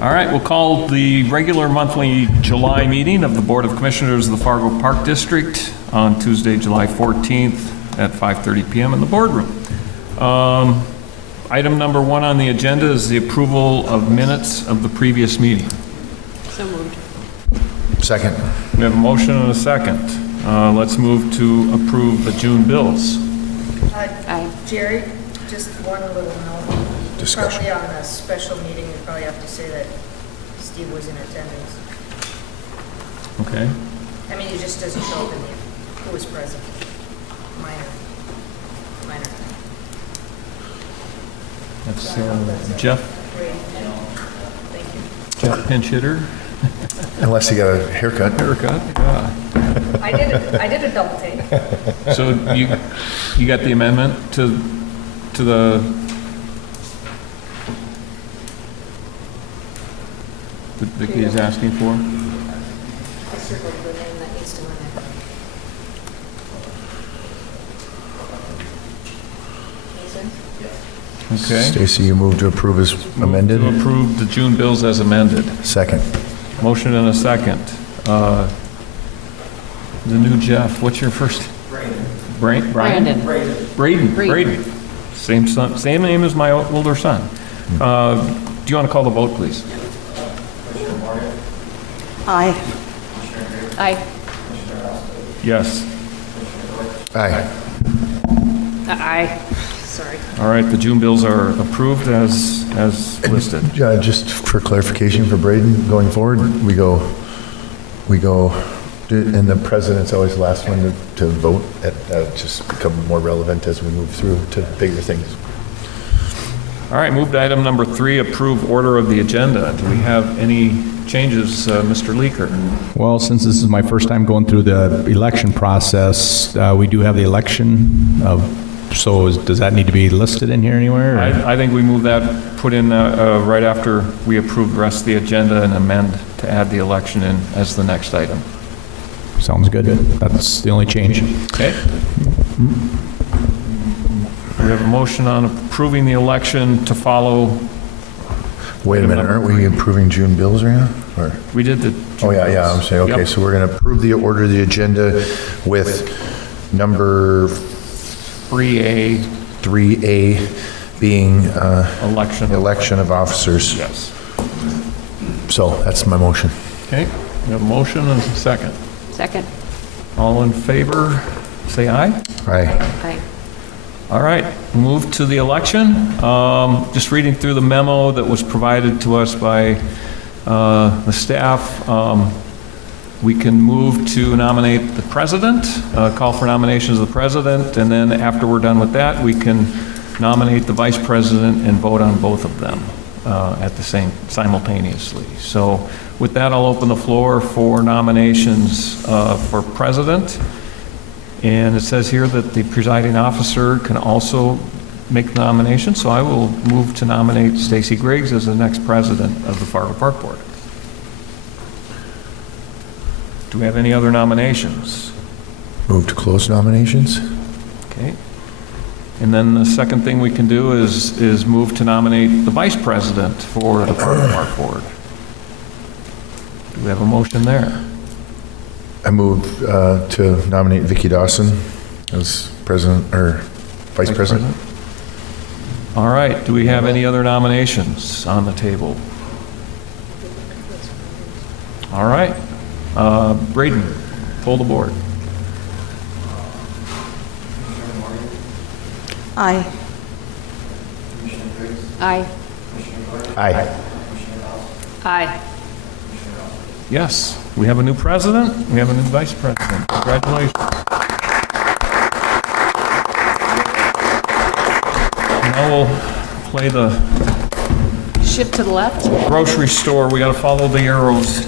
All right, we'll call the regular monthly July meeting of the Board of Commissioners of the Fargo Park District on Tuesday, July 14th at 5:30 p.m. in the boardroom. Item number 1 on the agenda is the approval of minutes of the previous meeting. So moved. Second. We have a motion and a second. Let's move to approve the June bills. Aye. Jerry, just one little note. Discussion. Probably on a special meeting, you probably have to say that Steve was in attendance. Okay. I mean, it just doesn't show up in the, who was present. Minor. That's Jeff. Great. Thank you. Jeff pinch hitter. Unless you got a haircut. Haircut, yeah. I did a double take. So you got the amendment to the that Vicki is asking for? I circled the name that needs to go in there. Okay. Stacy, you moved to approve as amended? To approve the June bills as amended. Second. Motion and a second. The new Jeff, what's your first? Brandon. Brandon. Braden. Same son, same name as my older son. Do you want to call the vote, please? Aye. Aye. Yes. Aye. Aye. Sorry. All right, the June bills are approved as listed. Just for clarification for Braden, going forward, we go, and the president's always the last one to vote. That just become more relevant as we move through to bigger things. All right, move to item number 3, approve order of the agenda. Do we have any changes, Mr. Leaker? Well, since this is my first time going through the election process, we do have the election of, so does that need to be listed in here anywhere? Or? I think we move that, put in right after we approve the rest of the agenda and amend to add the election in as the next item. Sounds good. That's the only change. Okay. We have a motion on approving the election to follow. Wait a minute, aren't we approving June bills right now? Or? We did the. Oh, yeah, I'm saying, okay, Yep. so we're going to approve the order of the agenda with number 3A 3A being election. of officers. Yes. So that's my motion. Okay, we have a motion and a second. Second. All in favor, say aye. Aye. Aye. All right, move to the election. Just reading through the memo that was provided to us by the staff. We can move to nominate the president, call for nominations of the president, and then after we're done with that, we can nominate the vice president and vote on both of them at the same simultaneously. So with that, I'll open the floor for nominations for president. And it says here that the presiding officer can also make the nomination, so I will move to nominate Stacy Griggs as the next president of the Fargo Park Board. Do we have any other nominations? Move to close nominations? Okay. And then the second thing we can do is move to nominate the vice president for the Fargo Park Board. Do we have a motion there? I move to nominate Vicki Dawson as president or vice president. All right. Do we have any other nominations on the table? All right. Braden, pull the board. Aye. Aye. Aye. Aye. Yes, we have a new president. We have a new vice president. Congratulations. Now we'll play the Shift to the left. grocery store. We got to follow the arrows.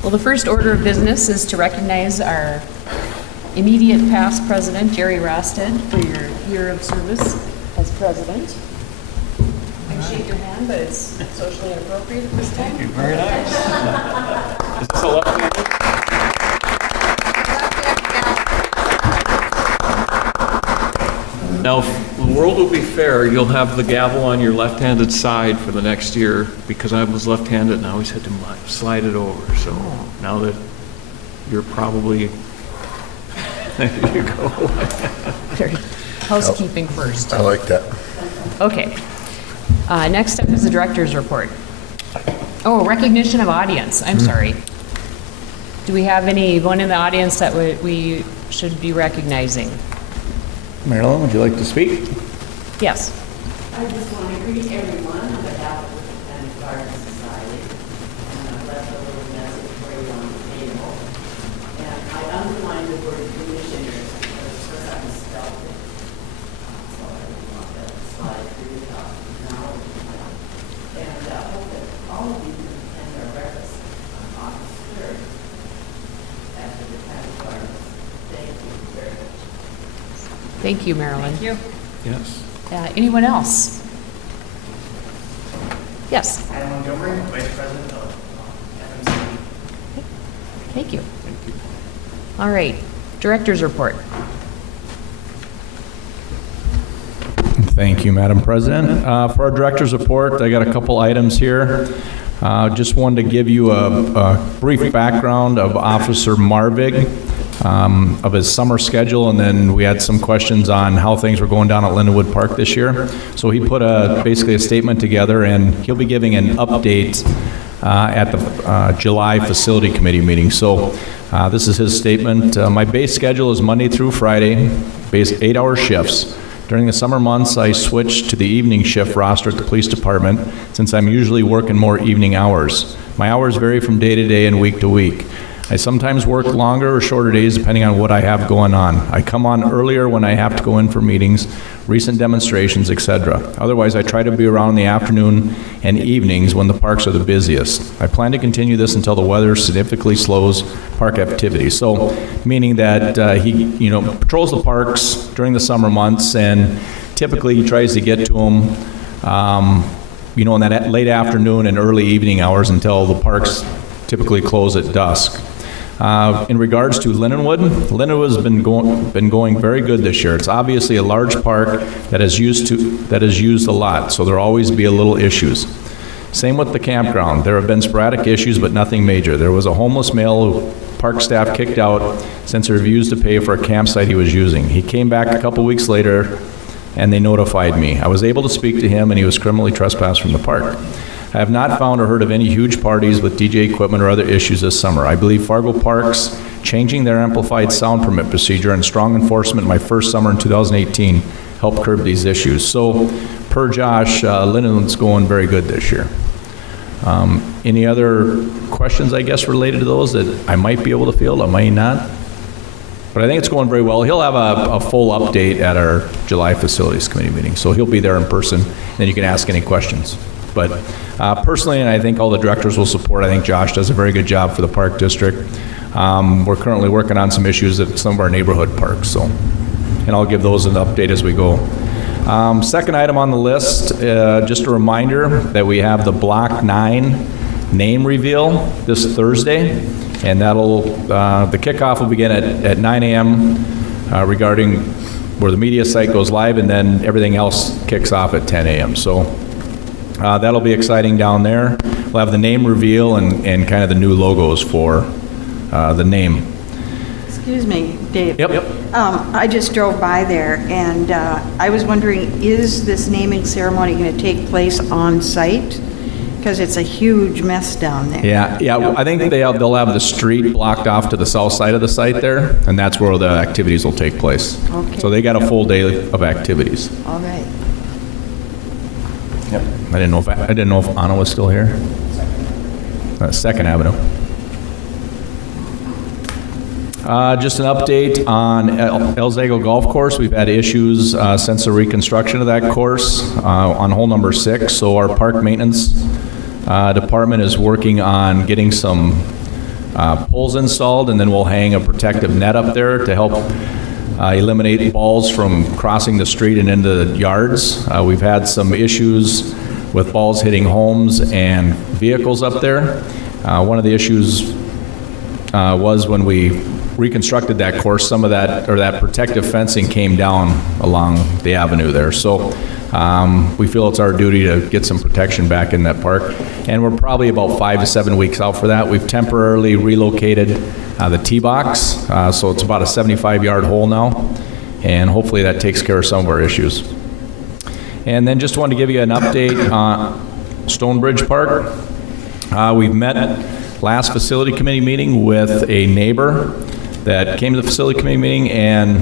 Well, the first order of business is to recognize our immediate past president, Jerry Rosted, for your year of service as president. I can shake your hand, but it's socially inappropriate at this time. Very nice. Is this a left-handed? Now, if the world will be fair, you'll have the gavel on your left-handed side for the next year, because I was left-handed and I always had to slide it over. So now that you're probably, there you go. Housekeeping first. I like that. Okay. Next up is the director's report. Oh, recognition of audience. I'm sorry. Do we have anyone in the audience that we should be recognizing? Marilyn, would you like to speak? Yes. I just want to greet everyone on behalf of the Botanic Garden Society, and I left a little message for you on the table. And I underlined the word commissioners because for some I misspelled it. So I didn't want that slide for you to now. And I hope that all of you can attend our breakfast on August 3rd at the Botanic Gardens. Thank you very much. Thank you, Marilyn. Thank you. Yes. Anyone else? Yes. Adam Montgomery, Vice President of FMC. Thank you. All right. Director's report. Thank you, Madam President. For our director's report, I got a couple items here. Just wanted to give you a brief background of Officer Marvig, of his summer schedule, and then we had some questions on how things were going down at Lindenwood Park this year. So he put basically a statement together, and he'll be giving an update at the July Facility Committee meeting. So this is his statement. My base schedule is Monday through Friday, base 8-hour shifts. During the summer months, I switched to the evening shift roster at the police department since I'm usually working more evening hours. My hours vary from day to day and week to week. I sometimes work longer or shorter days depending on what I have going on. I come on earlier when I have to go in for meetings, recent demonstrations, etc. Otherwise, I try to be around in the afternoon and evenings when the parks are the busiest. I plan to continue this until the weather significantly slows park activity. So, meaning that he, patrols the parks during the summer months, and typically he tries to get to them, in that late afternoon and early evening hours until the parks typically close at dusk. In regards to Lindenwood has been going very good this year. It's obviously a large park that is used a lot, so there'll always be a little issues. Same with the campground. There have been sporadic issues, but nothing major. There was a homeless male who park staff kicked out since he refused to pay for a campsite he was using. He came back a couple weeks later, and they notified me. I was able to speak to him, and he was criminally trespassed from the park. I have not found or heard of any huge parties with DJ equipment or other issues this summer. I believe Fargo Parks changing their amplified sound permit procedure and strong enforcement my first summer in 2018 helped curb these issues. So, per Josh, Lindenwood's going very good this year. Any other questions, I guess, related to those that I might be able to field, I might not? But I think it's going very well. He'll have a full update at our July Facilities Committee meeting, so he'll be there in person, and then you can ask any questions. But personally, and I think all the directors will support, I think Josh does a very good job for the Park District. We're currently working on some issues at some of our neighborhood parks, and I'll give those an update as we go. Second item on the list, just a reminder that we have the Block 9 name reveal this Thursday, and the kickoff will begin at 9 a.m. Regarding where the media site goes live, and then everything else kicks off at 10 a.m. So that'll be exciting down there. We'll have the name reveal and kind of the new logos for the name. Excuse me, Dave. Yep. I just drove by there, and I was wondering, is this naming ceremony going to take place on site? Because it's a huge mess down there. Yeah. I think they'll have the street blocked off to the south side of the site there, and that's where the activities will take place. Okay. So they got a full day of activities. All right. Yep. I didn't know if Anna was still here. Second Avenue. Just an update on El Zago Golf Course. We've had issues since the reconstruction of that course on hole number 6. So our park maintenance department is working on getting some poles installed, and then we'll hang a protective net up there to help eliminate balls from crossing the street and into the yards. We've had some issues with balls hitting homes and vehicles up there. One of the issues was when we reconstructed that course, some of that, or that protective fencing came down along the avenue there. So we feel it's our duty to get some protection back in that park. And we're probably about 5 to 7 weeks out for that. We've temporarily relocated the tee box, so it's about a 75-yard hole now. And hopefully that takes care of some of our issues. And then just wanted to give you an update on Stonebridge Park. We've met last facility committee meeting with a neighbor that came to the facility committee meeting, and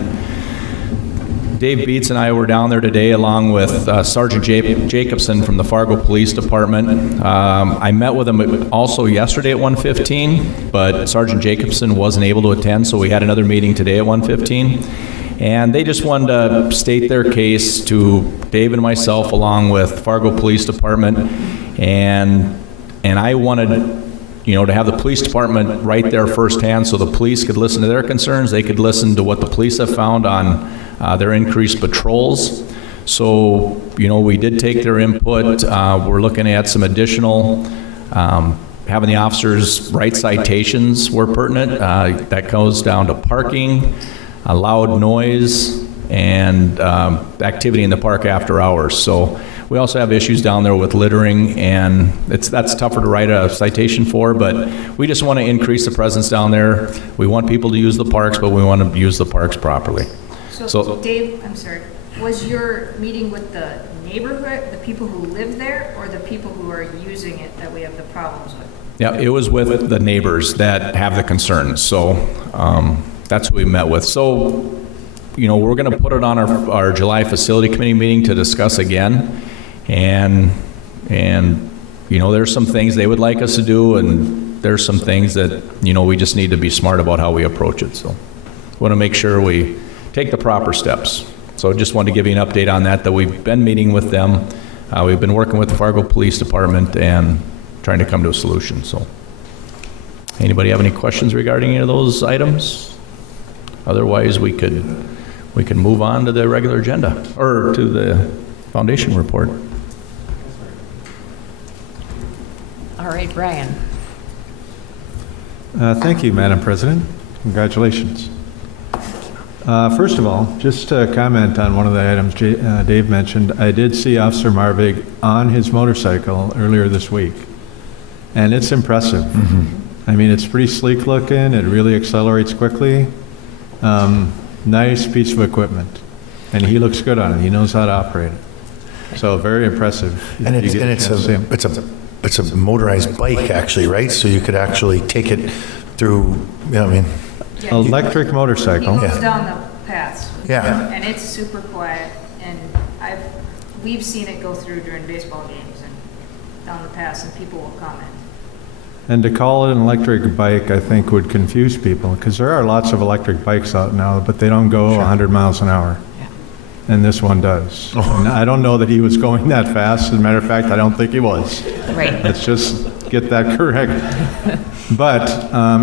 Dave Beats and I were down there today along with Sergeant Jacobson from the Fargo Police Department. I met with him also yesterday at 1:15, but Sergeant Jacobson wasn't able to attend, so we had another meeting today at 1:15. And they just wanted to state their case to Dave and myself along with Fargo Police Department, and I wanted to have the police department right there firsthand so the police could listen to their concerns. They could listen to what the police have found on their increased patrols. So, we did take their input. We're looking at some additional, having the officers write citations where pertinent. That goes down to parking, loud noise, and activity in the park after hours. So we also have issues down there with littering, and that's tougher to write a citation for, but we just want to increase the presence down there. We want people to use the parks, but we want to use the parks properly. So Dave, I'm sorry, was your meeting with the neighborhood, the people who live there, or the people who are using it that we have the problems with? Yeah, it was with the neighbors that have the concerns, so that's who we met with. So, we're going to put it on our July facility committee meeting to discuss again. And there's some things they would like us to do, and there's some things that, we just need to be smart about how we approach it. So want to make sure we take the proper steps. So just wanted to give you an update on that we've been meeting with them. We've been working with the Fargo Police Department and trying to come to a solution. So anybody have any questions regarding any of those items? Otherwise, we can move on to the regular agenda, or to the foundation report. All right, Brian. Thank you, Madam President. Congratulations. First of all, just to comment on one of the items Dave mentioned, I did see Officer Marvig on his motorcycle earlier this week, and it's impressive. Mm-hmm. I mean, it's pretty sleek looking. It really accelerates quickly. Nice piece of equipment, and he looks good on it. He knows how to operate it. So very impressive. And it's a motorized bike, actually, right? So you could actually take it through. Electric motorcycle. He goes down the paths. Yeah. And it's super quiet, and we've seen it go through during baseball games and down the paths, and people will comment. And to call it an electric bike, I think, would confuse people, because there are lots of electric bikes out now, but they don't go 100 miles an hour. Yeah. And this one does. And I don't know that he was going that fast. As a matter of fact, I don't think he was. Right. Let's just get that correct. But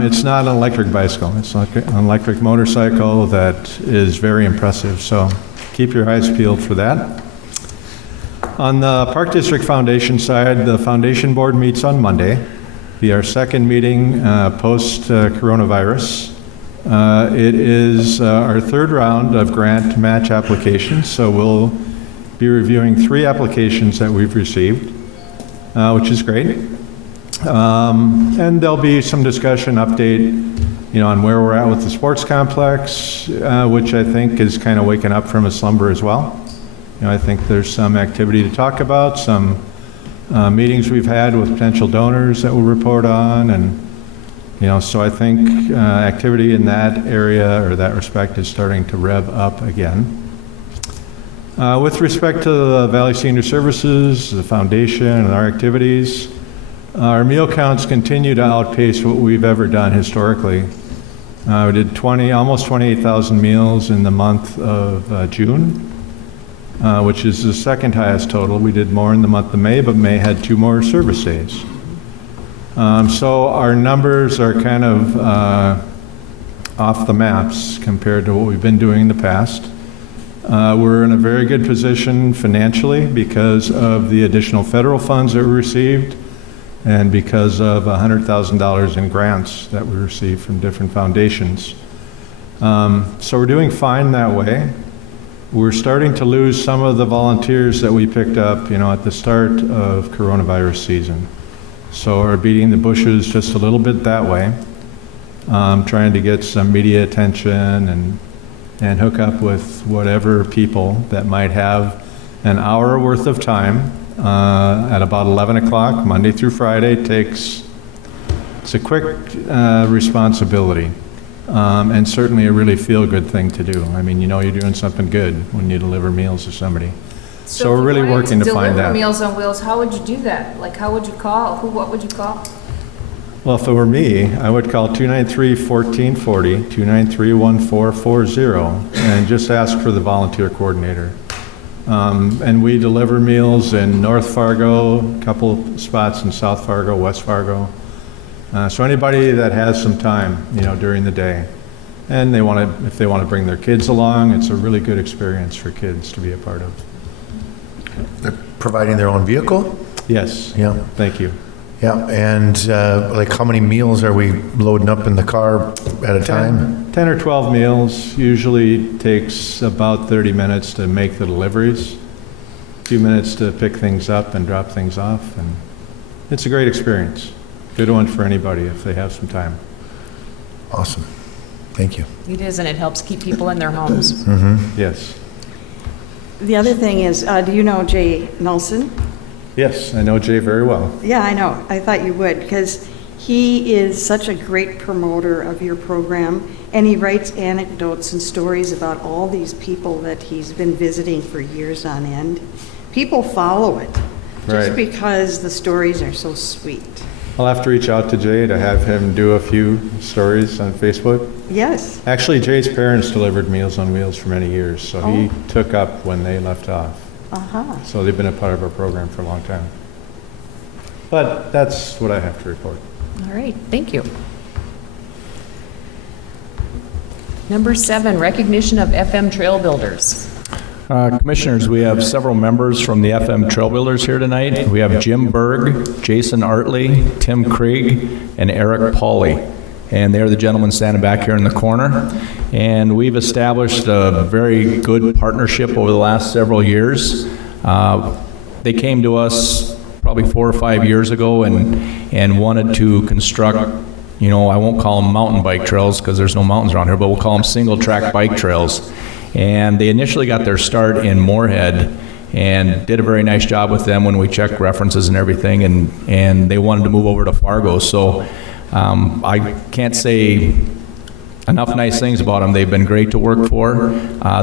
it's not an electric bicycle. It's like an electric motorcycle that is very impressive. So keep your eyes peeled for that. On the Park District Foundation side, the Foundation Board meets on Monday. Be our second meeting post-coronavirus. It is our third round of grant match applications, so we'll be reviewing 3 applications that we've received, which is great. And there'll be some discussion, update, on where we're at with the sports complex, which I think is kind of waking up from a slumber as well. I think there's some activity to talk about, some meetings we've had with potential donors that we'll report on, and so I think activity in that area or that respect is starting to rev up again. With respect to the Valley Senior Services, the foundation, and our activities, our meal counts continue to outpace what we've ever done historically. We did almost 28,000 meals in the month of June. Which is the second highest total. We did more in the month of May, but May had 2 more service days. So our numbers are kind of off the maps compared to what we've been doing in the past. We're in a very good position financially because of the additional federal funds that we received and because of $100,000 in grants that we received from different foundations. So we're doing fine that way. We're starting to lose some of the volunteers that we picked up, at the start of coronavirus season. So we're beating the bushes just a little bit that way, trying to get some media attention and hook up with whatever people that might have an hour worth of time at about 11 o'clock, Monday through Friday. It's a quick responsibility. And certainly a really feel-good thing to do. I mean, you're doing something good when you deliver meals to somebody. So we're really working to find that. Deliver Meals on Wheels, how would you do that? Like, how would you call? What would you call? Well, if it were me, I would call 293-1440, 293-1440, and just ask for the volunteer coordinator. And we deliver meals in North Fargo, a couple spots in South Fargo, West Fargo. So anybody that has some time, during the day, and if they want to bring their kids along, it's a really good experience for kids to be a part of. They're providing their own vehicle? Yes. Yeah. Thank you. Yeah, and how many meals are we loading up in the car at a time? 10 or 12 meals. Usually takes about 30 minutes to make the deliveries, a few minutes to pick things up and drop things off, and it's a great experience. Good one for anybody if they have some time. Awesome. Thank you. It is, and it helps keep people in their homes. Yes. The other thing is, do you know Jay Nelson? Yes, I know Jay very well. Yeah, I know. I thought you would, because he is such a great promoter of your program, and he writes anecdotes and stories about all these people that he's been visiting for years on end. People follow it, just Right. because the stories are so sweet. I'll have to reach out to Jay to have him do a few stories on Facebook. Yes. Actually, Jay's parents delivered Meals on Wheels for many years, so he took up when they left off. Uh-huh. So they've been a part of our program for a long time. But that's what I have to report. All right, thank you. Number 7, recognition of FM trail builders. Commissioners, we have several members from the FM Trail Builders here tonight. We have Jim Berg, Jason Artley, Tim Krieg, and Eric Pauley. And they're the gentlemen standing back here in the corner. And we've established a very good partnership over the last several years. They came to us probably 4 or 5 years ago and wanted to construct, I won't call them mountain bike trails because there's no mountains around here, but we'll call them single track bike trails. And they initially got their start in Moorhead and did a very nice job with them when we checked references and everything, and they wanted to move over to Fargo. So I can't say enough nice things about them. They've been great to work for.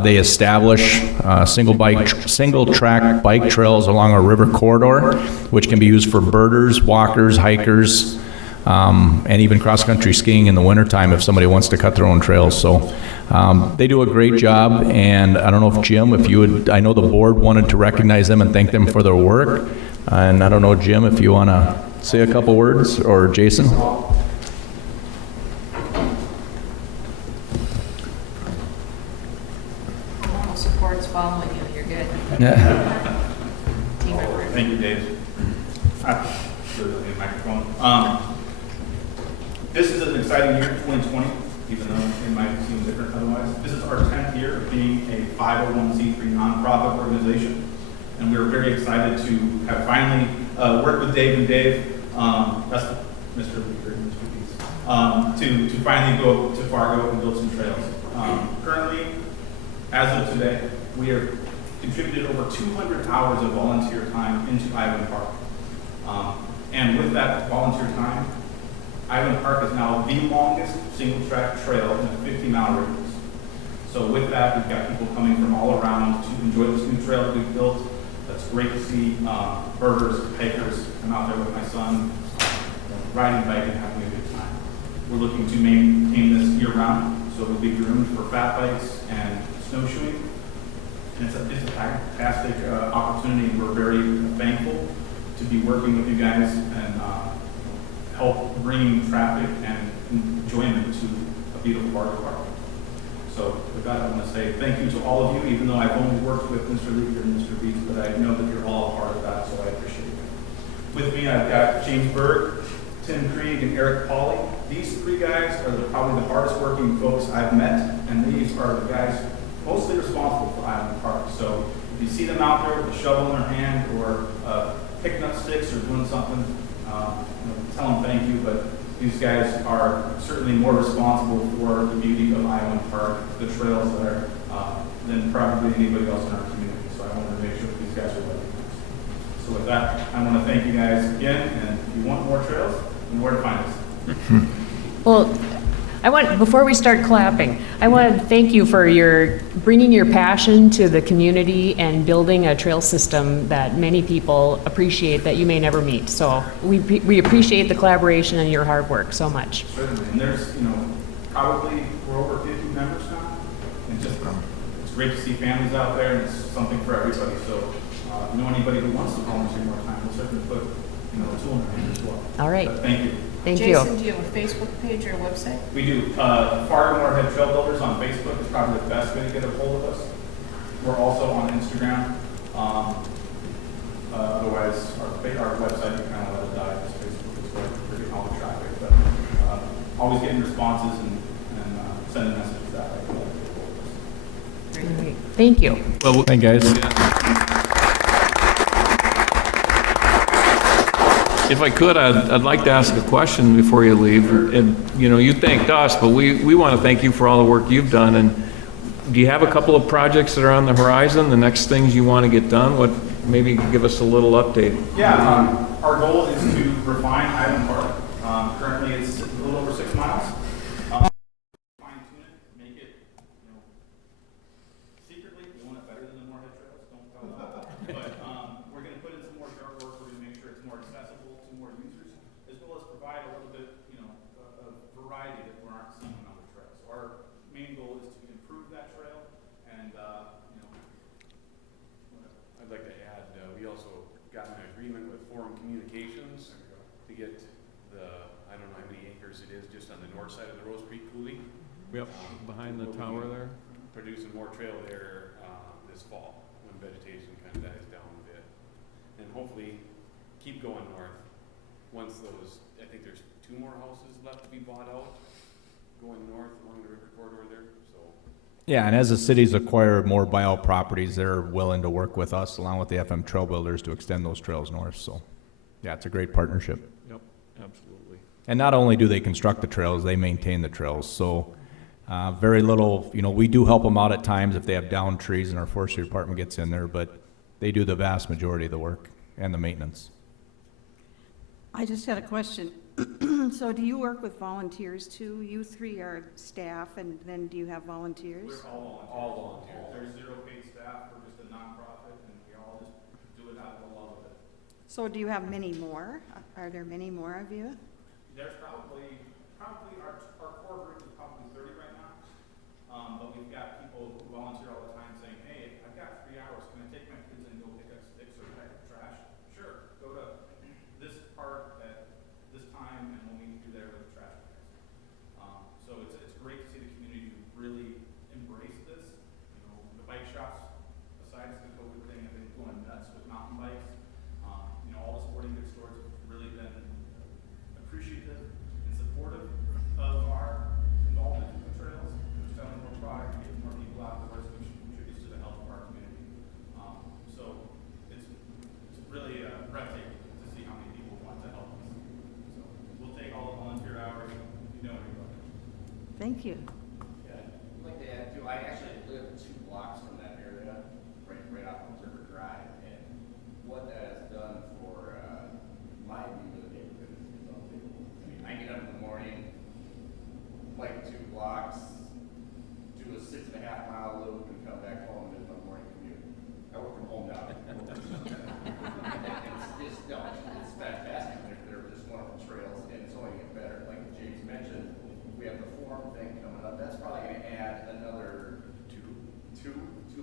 They establish single track bike trails along a river corridor, which can be used for birders, walkers, hikers, and even cross-country skiing in the wintertime if somebody wants to cut their own trails. So they do a great job, and I don't know if Jim, if you would, I know the board wanted to recognize them and thank them for their work, and I don't know, Jim, if you want to say a couple words, or Jason? Support's following you, you're good. Team effort. Thank you, Dave. The microphone. This is an exciting year, 2020, even though it might seem different otherwise. This is our 10th year of being a 501c3 nonprofit organization, and we're very excited to have finally worked with Dave and Dave, that's Mr. Leader, to finally go to Fargo and build some trails. Currently, as of today, we have contributed over 200 hours of volunteer time into Island Park. And with that volunteer time, Island Park is now the longest single-track trail in a 50-mile radius. So with that, we've got people coming from all around to enjoy this new trail that we've built. That's great to see birders, hikers. I'm out there with my son, riding a bike and having a good time. We're looking to maintain this year-round, so it'll be groomed for fat bikes and snowshoeing. And it's a fantastic opportunity, and we're very thankful to be working with you guys and help bring traffic and enjoyment to a beautiful Fargo Park. So with that, I want to say thank you to all of you, even though I've only worked with Mr. Leaker and Mr. Beats, but I know that you're all a part of that, so I appreciate it. With me, I've got James Berg, Tim Krieg, and Eric Pauley. These three guys are probably the hardest working folks I've met, and these are the guys mostly responsible for Island Park. So if you see them out there with a shovel in their hand or picking up sticks or doing something, tell them thank you, but these guys are certainly more responsible for the beauty of Island Park, the trails there, than probably anybody else in our community. So I wanted to make sure that these guys are recognized. So with that, I want to thank you guys again, and if you want more trails, you know where to find us. Well, before we start clapping, I want to thank you for bringing your passion to the community and building a trail system that many people appreciate that you may never meet. So we appreciate the collaboration and your hard work so much. Certainly, and there's, probably we're over 50 members now, and just it's great to see families out there, and it's something for everybody. So, anybody who wants to volunteer more time, we'll certainly put, a tool in their hand as well. All right. But thank you. Thank Jason, you. do you have a Facebook page or a website? We do. Fargo-Moorhead Trail Builders on Facebook is probably the best way to get a hold of us. We're also on Instagram. Otherwise, our website, you kind of let it die. It's Facebook is where we're getting all the traffic. But always getting responses and sending messages that way. All right. Thank you. Well, Thank you, guys. if I could, I'd like to ask a question before you leave. And, you thanked us, but we want to thank you for all the work you've done. And do you have a couple of projects that are on the horizon, the next things you want to get done? Maybe give us a little update. Yeah, our goal is to refine Highland Park. Currently, it's a little over 6 miles. Fine-tune it, make it, secretly, we want it better than the Moorhead Trails. Don't tell them. But we're going to put in some more sharp work. We're going to make sure it's more accessible to more users, as well as provide a little bit, of variety that we aren't seeing on other trails. So our main goal is to improve that trail, and I'd like to add, we also got an agreement with Forum Communications to get I don't know how many acres it is, just on the north side of the Rose Creek Coulee. Yep, behind the We'll be tower there. Producing more trail there this fall, when vegetation kind of dies down a bit. And hopefully keep going north. Once I think there's 2 more houses left to be bought out, going north along the river corridor there, so. Yeah, and as the cities acquire more buyout properties, they're willing to work with us along with the FM Trail Builders to extend those trails north. So, yeah, it's a great partnership. Yep, absolutely. And not only do they construct the trails, they maintain the trails. So, very little, we do help them out at times if they have downed trees and our forestry department gets in there, but they do the vast majority of the work and the maintenance. I just had a question. So do you work with volunteers too? You three are staff, and then do you have volunteers? we're all volunteers. There's 0 paid staff. We're just a nonprofit, and we all just do it out of the love of it. So do you have many more? Are there many more of you? There's probably our core group is probably 30 right now. But we've got people who volunteer all the time saying, hey, I've got 3 hours. Can I take my kids and go pick up sticks or pack up trash? Sure. Go to this park at this time, and we'll meet you there with the trash bags. So it's great to see the community really embrace this. The bike shops, besides the COVID thing, have been going nuts with mountain bikes. All the sporting goods stores have really been appreciative and supportive of our involvement in the trails. We're selling more product, getting more people outdoors, which contributes to the health of our community. So it's really breathtaking to see how many people want to help us. So we'll take all the volunteer hours. Everybody. Thank you. Yeah, I'd like to add too, I actually live 2 blocks from that area, right off of River Drive, and what that has done for my view of the neighborhood is unbelievable. I get up in the morning, like 2 blocks, do a 6.5-mile loop, and come back home, and there's my morning commute. I work from home now. It's fantastic. They're just wonderful trails, and it's only getting better. Like James mentioned, we have the Forum thing coming up. That's probably going to add another 2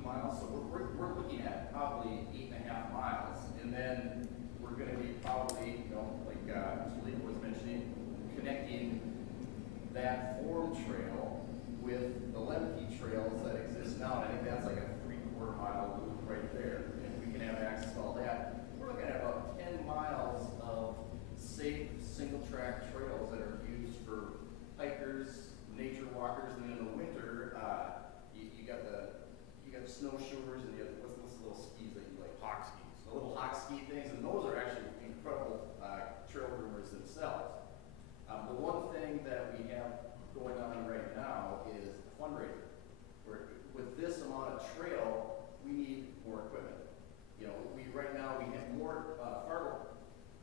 miles. So we're looking at probably 8.5 miles, and then we're going to be probably, like Mr. Lee was mentioning, that form trail with the Lemke trails that exist now. And I think that's like a 3/4 mile loop right there. And we can have access to all that. We're looking at about 10 miles of safe single-track trails that are used for hikers, nature walkers, and then in the winter, you got the snowshoers and what's the little skis that you like? Hawk skis. The little hawk ski things, and those are actually incredible trail groomers themselves. The one thing that we have going on right now is a fundraiser. With this amount of trail, we need more equipment. You know, right now we have more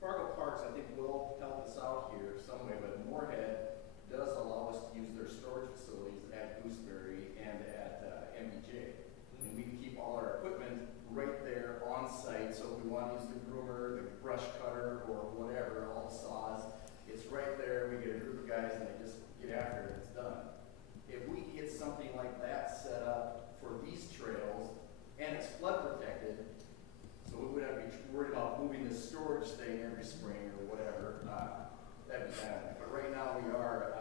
Fargo Parks. I think will help us out here some way, but Moorhead does allow us to use their storage facilities at Gooseberry and at MBJ. And we can keep all our equipment right there on site, so if we want to use the groomer, the brush cutter, or whatever, all the saws, it's right there, we get a group of guys and they just get after it and it's done. If we get something like that set up for these trails, and it's flood protected, so we wouldn't have to be worried about moving this storage thing every spring or whatever, that'd be bad. But right now we are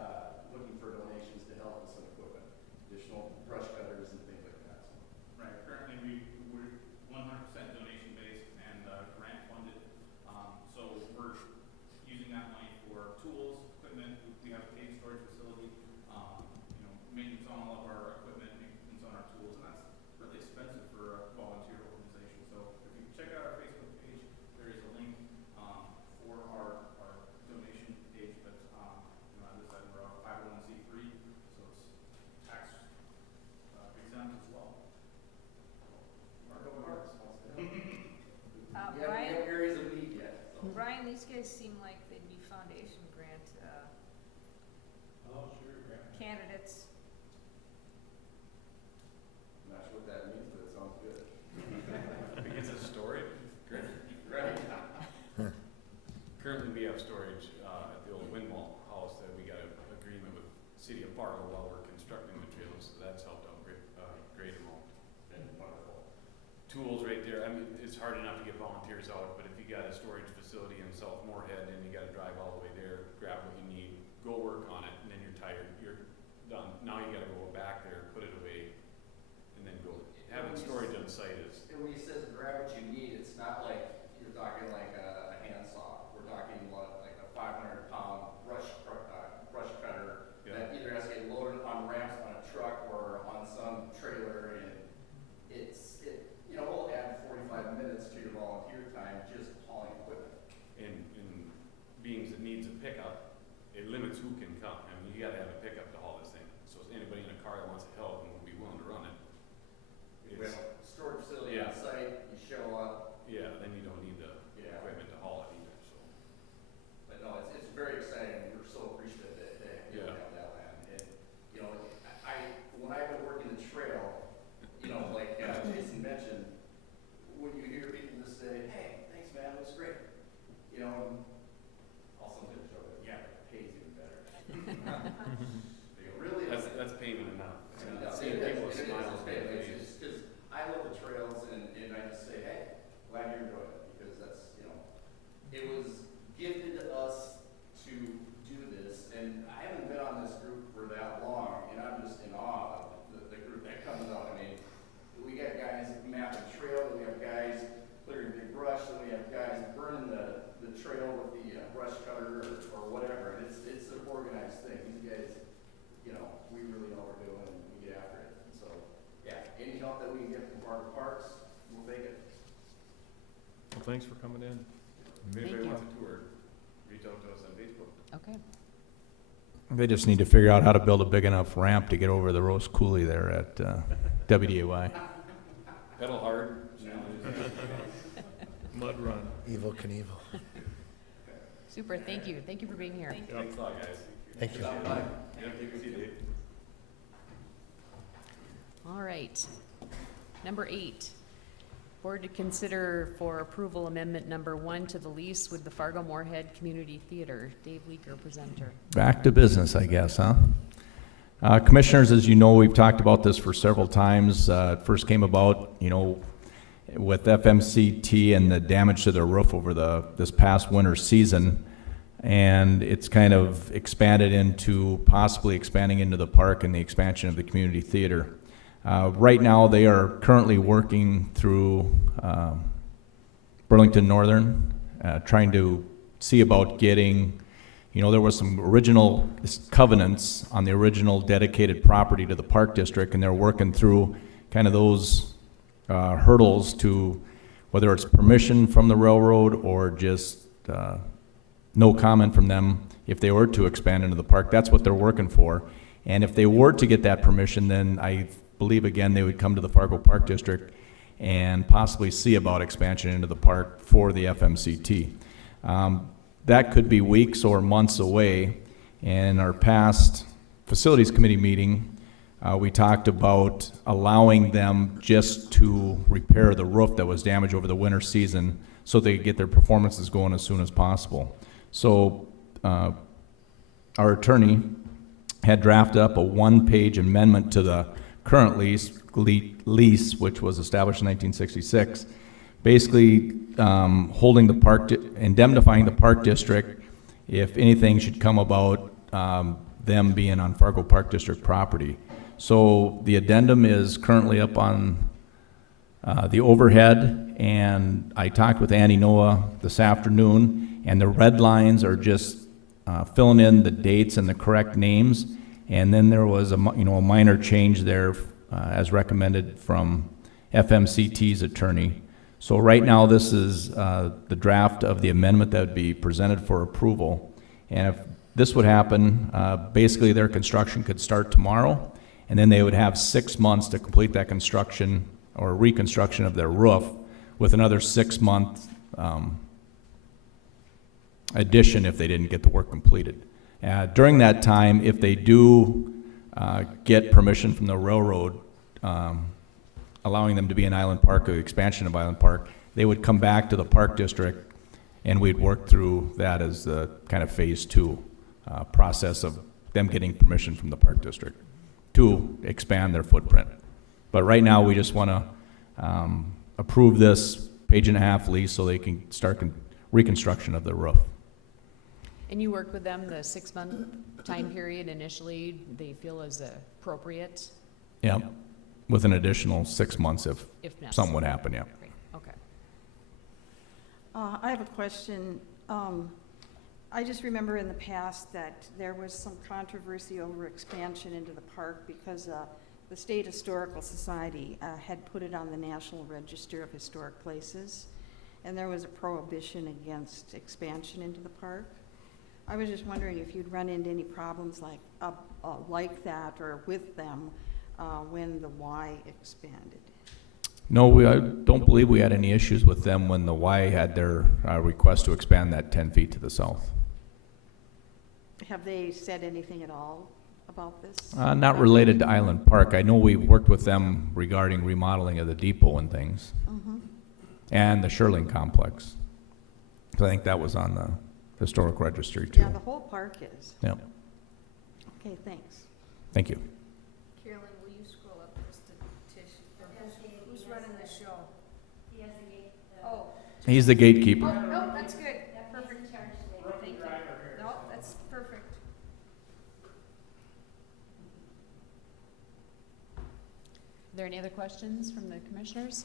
looking for donations to help with some equipment, additional brush cutters and things like that. So. Right, currently we're 100% donation based and grant funded. So we're using that money for tools, equipment. We have a cave storage facility, maintenance on all of our equipment, maintenance on our tools, and that's really expensive for a volunteer organization. So if you check out our Facebook page, there is a link for our donation page. But as I said, we're a 501c3, so it's tax exempt as well. We have areas of need yet. So. Brian, these guys seem like they'd be foundation grant candidates. I'm not sure what that means, but it sounds good. If it gets a storage, great. Right. Currently, we have storage at the old windmill house that we got an agreement with City of Fargo while we're constructing the trails, so that's helped out great amount. And wonderful. Tools right there. I mean, it's hard enough to get volunteers out, but if you got a storage facility in South Moorhead and you got to drive all the way there, grab what you need, go work on it, and then you're tired, you're done. Now you got to go back there, put it away, and then go. Having storage on site is. And when he says grab what you need, it's not like you're talking like a handsaw. We're talking like a 500-pound brush cutter that either has to get loaded on ramps on a truck or on some trailer, and we'll add 45 minutes to your volunteer time just hauling equipment. And being that needs a pickup, it limits who can come. I mean, you got to have a pickup to haul this thing. So anybody in a car that wants to help and will be willing to run it. We have a storage facility on site, you show up. Yeah, then you don't need the equipment to haul it either. So. But no, it's very exciting. We're so appreciative that you have that land. And when I've been working the trail, like Jason mentioned, when you hear people just say, "Hey, thanks, man, it looks great," and I'll sometimes joke, "Yeah, it pays even better." They go, "Really?" That's payment enough. Seeing people smile because I love the trails and I just say, hey, glad you enjoyed it, because that's, it was gifted to us to do this, and I haven't been on this group for that long, and I'm just in awe of the group that comes out. I mean, we got guys mapping trail, we have guys clearing big brush, and we have guys burning the trail with the brush cutter or whatever, and it's an organized thing. These guys, we really know what we're doing, and we get after it. So, any help that we can get from Fargo Parks, we'll take it. Well, thanks for coming in. If anybody you. wants a tour, reach out to us on Facebook. Okay. They just need to figure out how to build a big enough ramp to get over the Rose Coulee there at WDAY. Pedal hard. Mud run. Evil Knievel. Super, thank you. Thank you for being here. Thanks a lot, guys. Thank you. Yeah, you can see Dave. All right. Number 8, board to consider for approval amendment number 1 to the lease with the Fargo-Moorhead Community Theater. Dave Leaker, presenter. Back to business, I guess, huh? Commissioners, as you know, we've talked about this for several times. It first came about, with FMCT and the damage to their roof over this past winter season. and it's kind of expanded into, possibly expanding into the park and the expansion of the community theater. Right now, they are currently working through Burlington Northern, trying to see about getting, there was some original covenants on the original dedicated property to the park district, and they're working through kind of those hurdles to whether it's permission from the railroad or just no comment from them if they were to expand into the park. That's what they're working for. And if they were to get that permission, then I believe, again, they would come to the Fargo Park District and possibly see about expansion into the park for the FMCT. That could be weeks or months away. In our past Facilities Committee meeting, we talked about allowing them just to repair the roof that was damaged over the winter season so they could get their performances going as soon as possible. So our attorney had drafted up a one-page amendment to the current lease, which was established in 1966, basically holding the park, indemnifying the park district if anything should come about them being on Fargo Park District property. So the addendum is currently up on the overhead, and I talked with Andy Noah this afternoon, and the red lines are just filling in the dates and the correct names, and then there was a minor change there as recommended from FMCT's attorney. So right now this is the draft of the amendment that would be presented for approval, and if this would happen, basically their construction could start tomorrow, and then they would have 6 months to complete that construction or reconstruction of their roof, with another 6-month addition if they didn't get the work completed. During that time, if they do get permission from the railroad allowing them to be in Island Park, or the expansion of Island Park, they would come back to the Park District, and we'd work through that as the kind of phase 2 process of them getting permission from the Park District to expand their footprint. But right now, we just want to approve this page-and-a-half lease so they can start reconstruction of the roof. And you worked with them the 6-month time period initially, they feel is appropriate? Yeah, with an additional 6 months if necessary. something would happen, yeah. Great. Okay. I have a question. I just remember in the past that there was some controversy over expansion into the park because the State Historical Society had put it on the National Register of Historic Places, and there was a prohibition against expansion into the park. I was just wondering if you'd run into any problems like that or with them when the Y expanded. No, I don't believe we had any issues with them when the Y had their request to expand that 10 feet to the south. Have they said anything at all about this? Not related to Island Park. I know we worked with them regarding remodeling of the depot and things, and the Sherling complex. So I think that was on the historic registry too. Yeah, the whole park is. Yeah. Okay, thanks. Thank you. Carolyn, will you scroll up just to Tish? Who's running the show? He has a gate. Oh, He's the gatekeeper. no, that's good. Perfect. Thank you. No, that's perfect. Are there any other questions from the commissioners?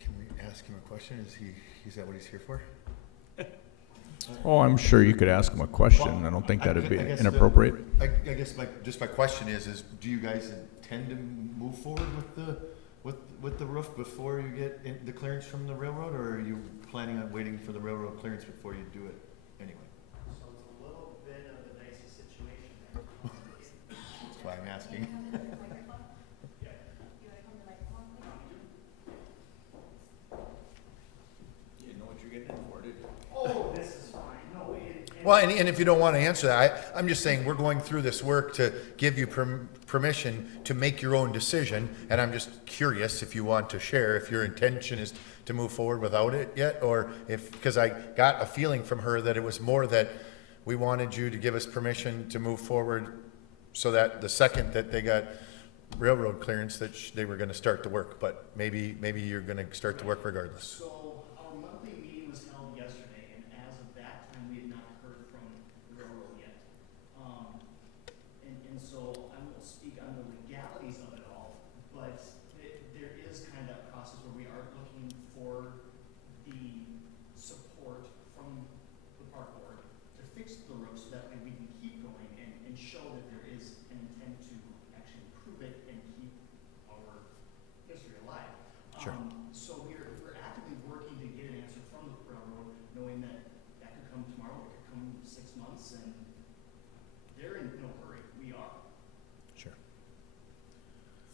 Can we ask him a question? Is that what he's here for? Oh, I'm sure you could ask him a question. I don't think that'd be inappropriate. I guess my question is do you guys intend to move forward with the roof before you get the clearance from the railroad, or are you planning on waiting for the railroad clearance before you do it anyway? So it's a little bit of a dicey situation there. That's why I'm asking. You know what you're getting in for, did you? Oh, this is fine. No, Well, and if you don't want to answer that, I'm just saying we're going through this work to give you permission to make your own decision, and I'm just curious if you want to share if your intention is to move forward without it yet, or because I got a feeling from her that it was more that we wanted you to give us permission to move forward so that the second that they got railroad clearance that they were going to start the work, but maybe you're going to start the work regardless. So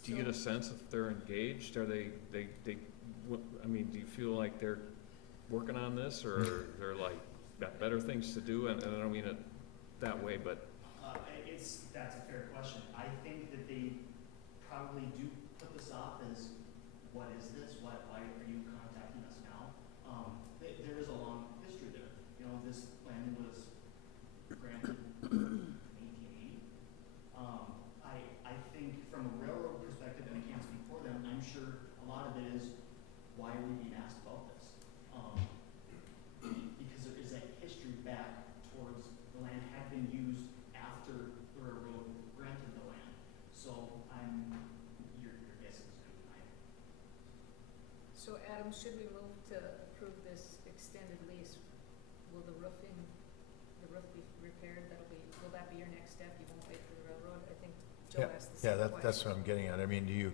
Do you get a sense if they're engaged? Are they, I mean, do you feel like they're working on this, or they're like, got better things to do? And I don't mean it that way, but That's a fair question. I think that they probably do put this off as, what is this? Why are you contacting us now? There is a long history there. You know, this land was granted in 1880. I think from a railroad perspective, and I can't speak for them, I'm sure a lot of it is, why are we being asked about this? Because there is that history back towards the land had been used after the railroad granted the land. So your guess is good. So Adam, should we move to approve this extended lease? Will the roof be repaired? Will that be your next step? You won't wait for the railroad? I think Joe asked the same question. That's what I'm getting at. I mean, Are you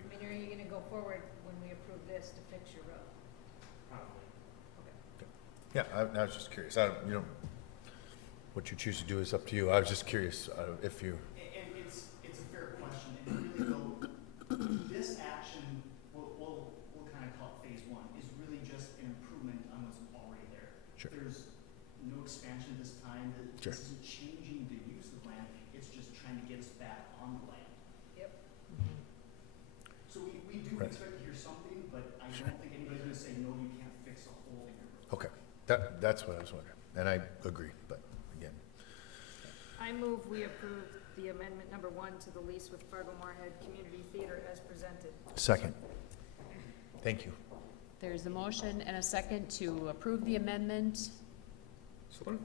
gonna go forward when we approve this to fix your roof? Probably. Okay. yeah, I was just curious. What you choose to do is up to you. I was just curious if you. And it's a fair question, and really though, this action, we'll kind of call it phase one, is really just an improvement on what's already there. Sure. There's no expansion this time. Sure. This isn't changing the use of land, it's just trying to get us back on the land. Yep. So we do Right. expect to hear something, but I don't think anybody's gonna say, no, you can't fix a hole in your roof. Okay, that's what I was wondering, and I agree. But again, I move we approve the amendment number 1 to the lease with Fargo-Moorhead Community Theater as presented. second. Thank you. There's a motion and a second to approve the amendment. so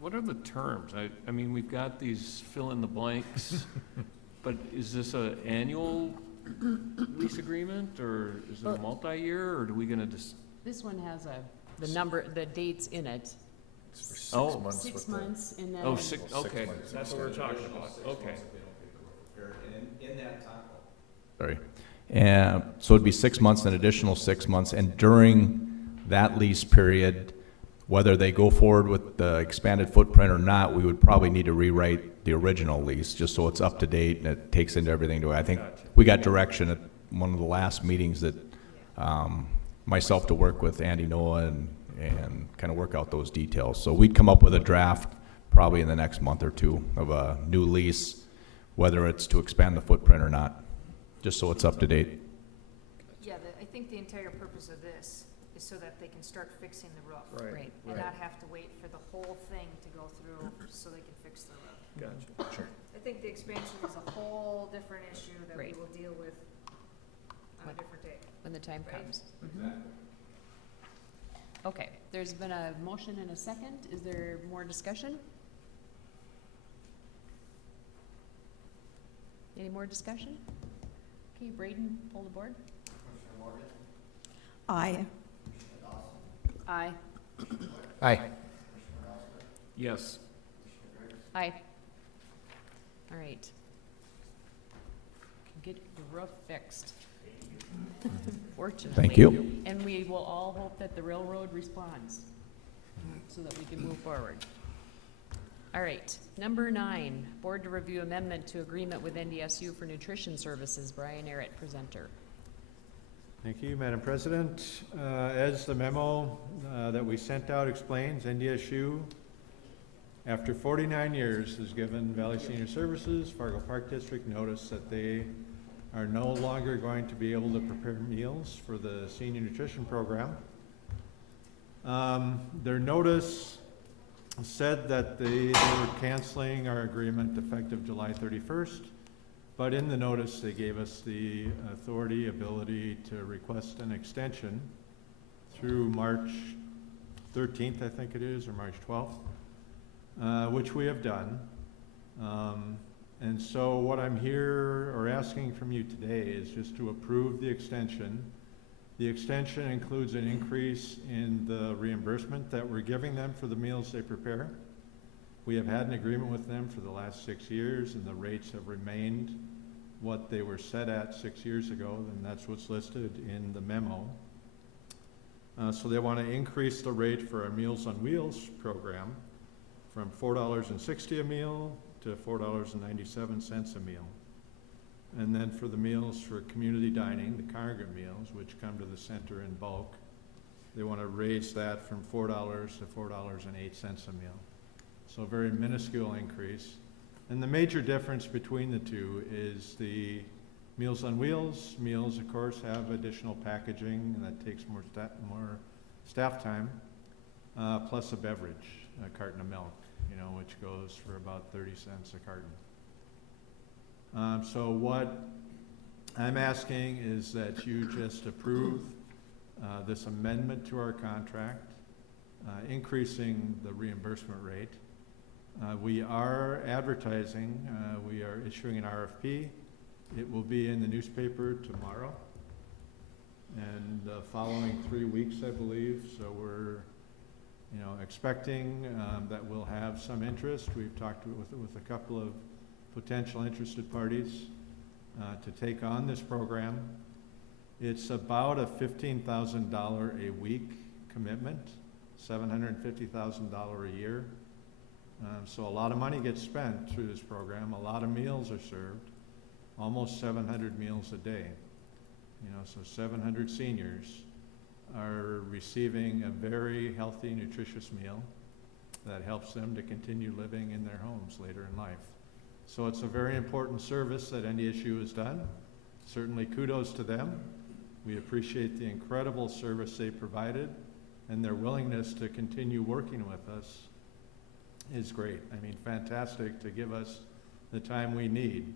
what are the terms? I mean, we've got these fill in the blanks, but is this an annual lease agreement, or is it a multi-year, or are we gonna just? This one has the dates in it. It's for 6 Oh. months. 6 with the- months and then. Oh, six, 6 okay, months. that's what we're talking about, okay. And in that time. Sorry. And so it'd be 6 months, an additional 6 months, and during that lease period, whether they go forward with the expanded footprint or not, we would probably need to rewrite the original lease, just so it's up to date and it takes into everything. I think Gotcha. we got direction at one of the last meetings that, myself to work with Andy Noah and kind of work out those details. So we'd come up with a draft probably in the next month or two of a new lease, whether it's to expand the footprint or not, just so it's up to date. Yeah, I think the entire purpose of this is so that they can start fixing the roof. Right. And not have to wait for the whole thing to go through so they can fix the roof. Gotcha. Sure. I think the expansion is a whole different issue that we Right. will deal with on a What- different day. When the time Right. comes. Okay, there's been a motion and a second. Is there more discussion? Any more discussion? Okay, Braden, pull the board. Aye. Aye. Aye. Yes. Aye. All right. Get the roof fixed. Fortunately. Thank you. And we will all hope that the railroad responds so that we can move forward. All right, number 9, board to review amendment to agreement with Ndsu for nutrition services. Brian Arrett, presenter. Thank you, Madam President. As the memo that we sent out explains, NDSU, after 49 years, has given Valley Senior Services, Fargo Park District, notice that they are no longer going to be able to prepare meals for the senior nutrition program. Their notice said that they were canceling our agreement effective July 31st, but in the notice they gave us the ability to request an extension through March 13th, I think it is, or March 12th, which we have done. And so what I'm here or asking from you today is just to approve the extension. The extension includes an increase in the reimbursement that we're giving them for the meals they prepare. We have had an agreement with them for the last 6 years, and the rates have remained what they were set at 6 years ago, and that's what's listed in the memo. So they want to increase the rate for our Meals on Wheels program from $4.60 a meal to $4.97 a meal. And then for the meals for community dining, the congregate meals, which come to the center in bulk, they want to raise that from $4 to $4.08 a meal. So a very minuscule increase. And the major difference between the two is the Meals on Wheels. Meals, of course, have additional packaging, and that takes more staff time, plus a beverage, a carton of milk, which goes for about 30 cents a carton. So what I'm asking is that you just approve this amendment to our contract, increasing the reimbursement rate. We are advertising, we are issuing an RFP. It will be in the newspaper tomorrow and the following 3 weeks, I believe. So we're, expecting that we'll have some interest. We've talked with a couple of potential interested parties to take on this program. It's about a $15,000 a week commitment, $750,000 a year. So a lot of money gets spent through this program. A lot of meals are served, almost 700 meals a day. So 700 seniors are receiving a very healthy, nutritious meal that helps them to continue living in their homes later in life. So it's a very important service that NDSU has done. Certainly kudos to them. We appreciate the incredible service they provided, and their willingness to continue working with us is great. I mean, fantastic to give us the time we need,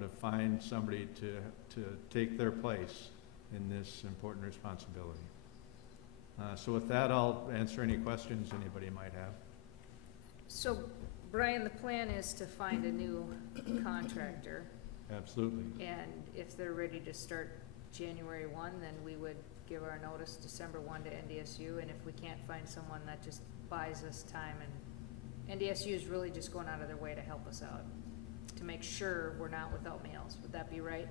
to find somebody to take their place in this important responsibility. So with that, I'll answer any questions anybody might have. So, Brian, the plan is to find a new contractor, Absolutely. and if they're ready to start January 1, then we would give our notice December 1 to NDSU, and if we can't find someone, that just buys us time, and NDSU is really just going out of their way to help us out, to make sure we're not without meals. Would that be right?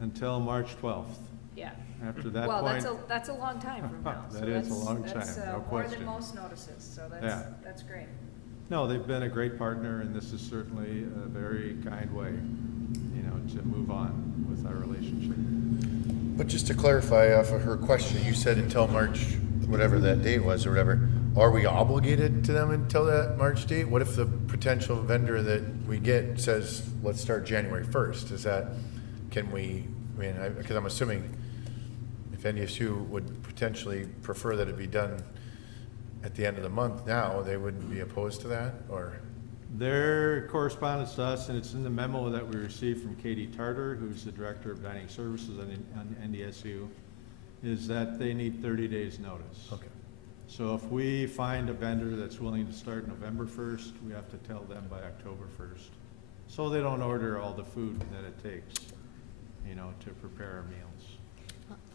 Until March 12th. Yeah. After that Well, point. that's a long time from now. That so is a that's- long that's, time, no more question. than most notices, so Yeah. that's great. No, they've been a great partner, and this is certainly a very kind way, to move on with our relationship. But just to clarify off of her question, you said until March, whatever that date was or whatever, are we obligated to them until that March date? What if the potential vendor that we get says, let's start January 1st? Because I'm assuming if NDSU would potentially prefer that it be done at the end of the month now, they wouldn't be opposed to that, or? Their correspondence to us, and it's in the memo that we received from Katie Tarter, who's the Director of Dining Services on NDSU, is that they need 30 days notice. Okay. So if we find a vendor that's willing to start November 1st, we have to tell them by October 1st. So they don't order all the food that it takes, to prepare our meals.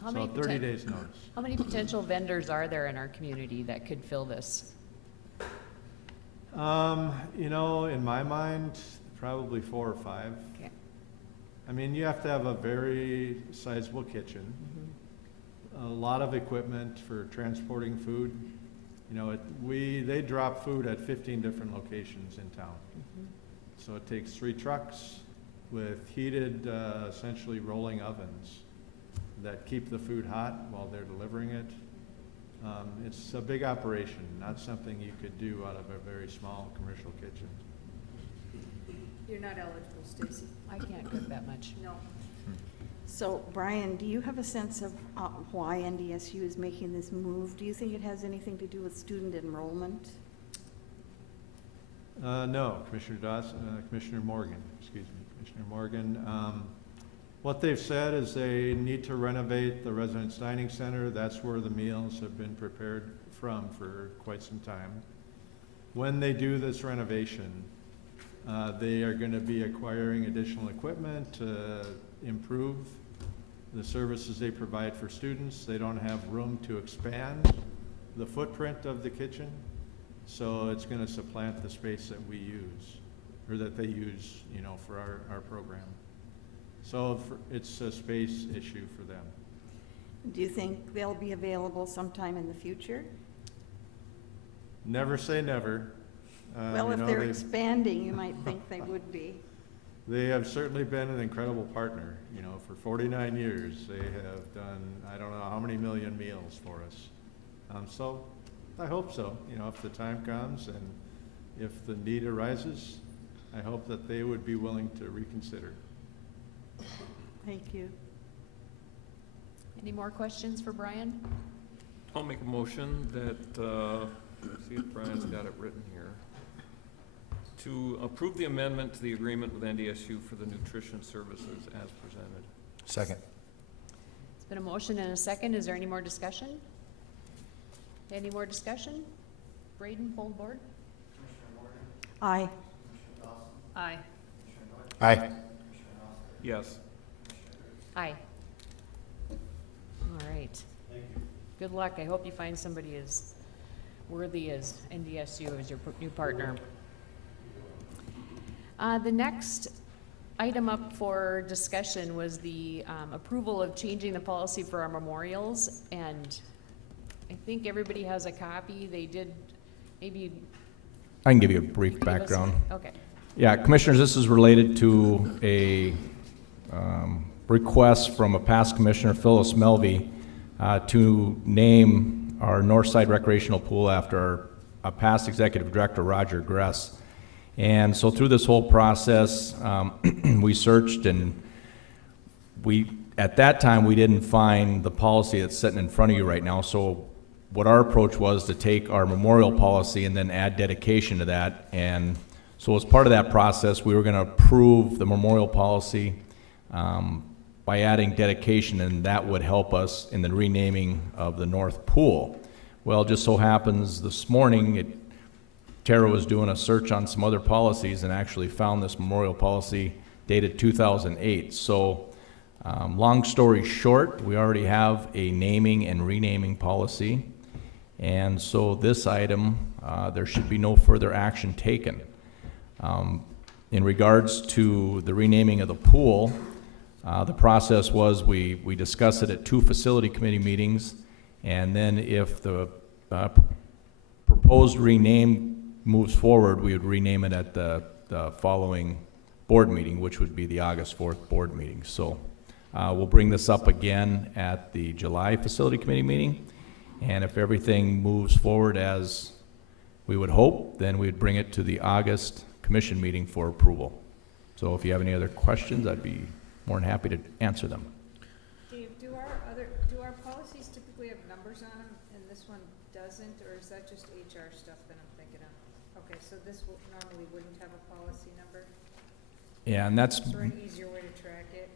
How So many 30 days notice. How many potential vendors are there in our community that could fill this? In my mind, probably 4 or 5. Okay. I mean, you have to have a very sizable kitchen, a lot of equipment for transporting food. They drop food at 15 different locations in town. So it takes 3 trucks with heated, essentially rolling ovens that keep the food hot while they're delivering it. It's a big operation, not something you could do out of a very small commercial kitchen. You're not eligible, Stacy. I can't cook that much. No. So, Brian, do you have a sense of why NDSU is making this move? Do you think it has anything to do with student enrollment? No, Commissioner Morgan. What they've said is they need to renovate the Residence Dining Center. That's where the meals have been prepared from for quite some time. When they do this renovation, they are going to be acquiring additional equipment to improve the services they provide for students. They don't have room to expand the footprint of the kitchen, so it's going to supplant the space that we use, or that they use, for our program. So it's a space issue for them. Do you think they'll be available sometime in the future? Never say never. Well, if they're expanding, you might think they would be. They have certainly been an incredible partner. You know, for 49 years, they have done, I don't know how many million meals for us. So I hope so, you know, if the time comes and if the need arises, I hope that they would be willing to reconsider. Thank you. Any more questions for Brian? I'll make a motion that, let's see if Brian's got it written here, to approve the amendment to the agreement with NDSU for the nutrition services as presented. Second. It's been a motion and a second. Is there any more discussion? Any more discussion? Braden, full board? Aye. Aye. Aye. Yes. Aye. All right. Thank you. Good luck. I hope you find somebody as worthy as NDSU as your new partner. The next item up for discussion was the approval of changing the policy for our memorials, and I think everybody has a copy. They did, maybe. I can give you a brief give us- background. Okay. Yeah, Commissioners, this is related to a request from a past Commissioner, Phyllis Melvey, to name our Northside Recreational Pool after a past Executive Director, Roger Gress. And so through this whole process, we searched, and at that time, we didn't find the policy that's sitting in front of you right now. So what our approach was to take our memorial policy and then add dedication to that. And so as part of that process, we were going to approve the memorial policy by adding dedication, and that would help us in the renaming of the North Pool. Well, it just so happens this morning, Tara was doing a search on some other policies and actually found this memorial policy dated 2008. So long story short, we already have a naming and renaming policy. And so this item, there should be no further action taken. In regards to the renaming of the pool, the process was we discussed it at 2 facility committee meetings, and then if the proposed rename moves forward, we would rename it at the following board meeting, which would be the August 4th board meeting. So we'll bring this up again at the July facility committee meeting, and if everything moves forward as we would hope, then we'd bring it to the August commission meeting for approval. So if you have any other questions, I'd be more than happy to answer them. Dave, do our policies typically have numbers on them, and this one doesn't, or is that just HR stuff that I'm thinking of? Okay, so this normally wouldn't have a policy number? Yeah, and that's, Is there an easier way to track it?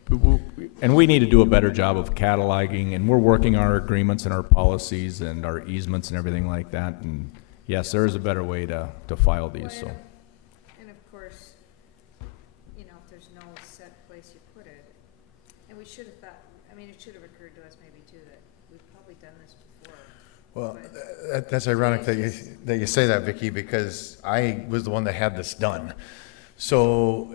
and we need to do a better job of cataloging, and we're working on our agreements and our policies and our easements and everything like that. And yes, there is a better way to file these, so. And of course, you know, if there's no set place you put it, and we should have thought, I mean, it should have occurred to us maybe too, that we've probably done this before. Well, but- that's ironic that you say that, Vicki, because I was the one that had this done. So